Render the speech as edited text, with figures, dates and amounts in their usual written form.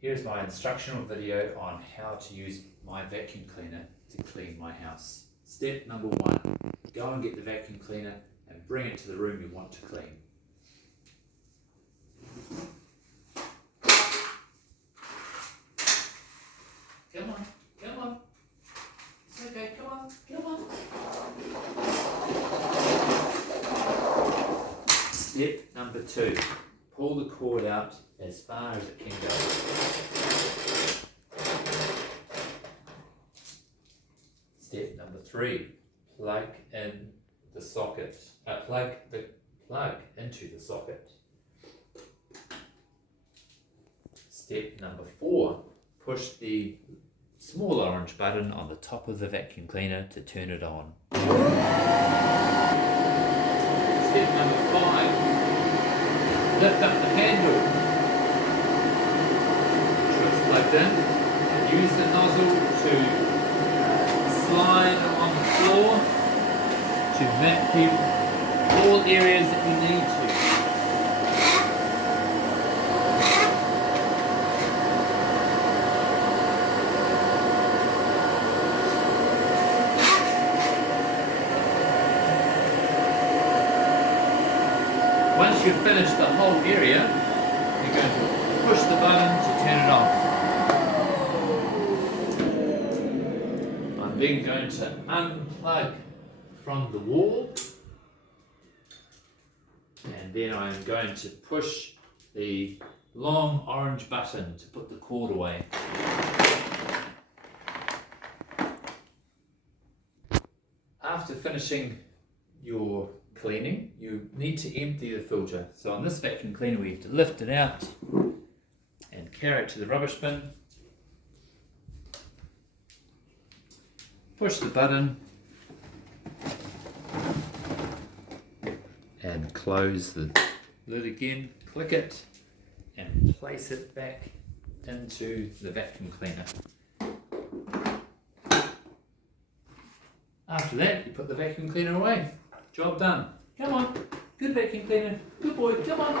Here's my instructional video on how to use my vacuum cleaner to clean my house. Step number 1, go and get the vacuum cleaner and bring it to the room you want to clean. Come on, come on. It's okay, come on, come on. Step number 2, pull the cord out as far as it can go. Step number 3, plug in the socket. Plug the plug into the socket. Step number 4, push the small orange button on the top of the vacuum cleaner to turn it on. Step number 5, lift up the handle, ensure it's plugged in, and use the nozzle to slide on the floor to vacuum all areas that you need to. Once you've finished the whole area, you're going to push the button to turn it on. I'm then going to unplug from the wall, and then I'm going to push the long orange button to put the cord away. After finishing your cleaning, you need to empty the filter. So on this vacuum cleaner we have to lift it out and carry it to the rubbish bin. Push the button and close the lid again, click it and place it back into the vacuum cleaner. After that, you put the vacuum cleaner away. Job done. Come on. Good vacuum cleaner. Good boy. Come on.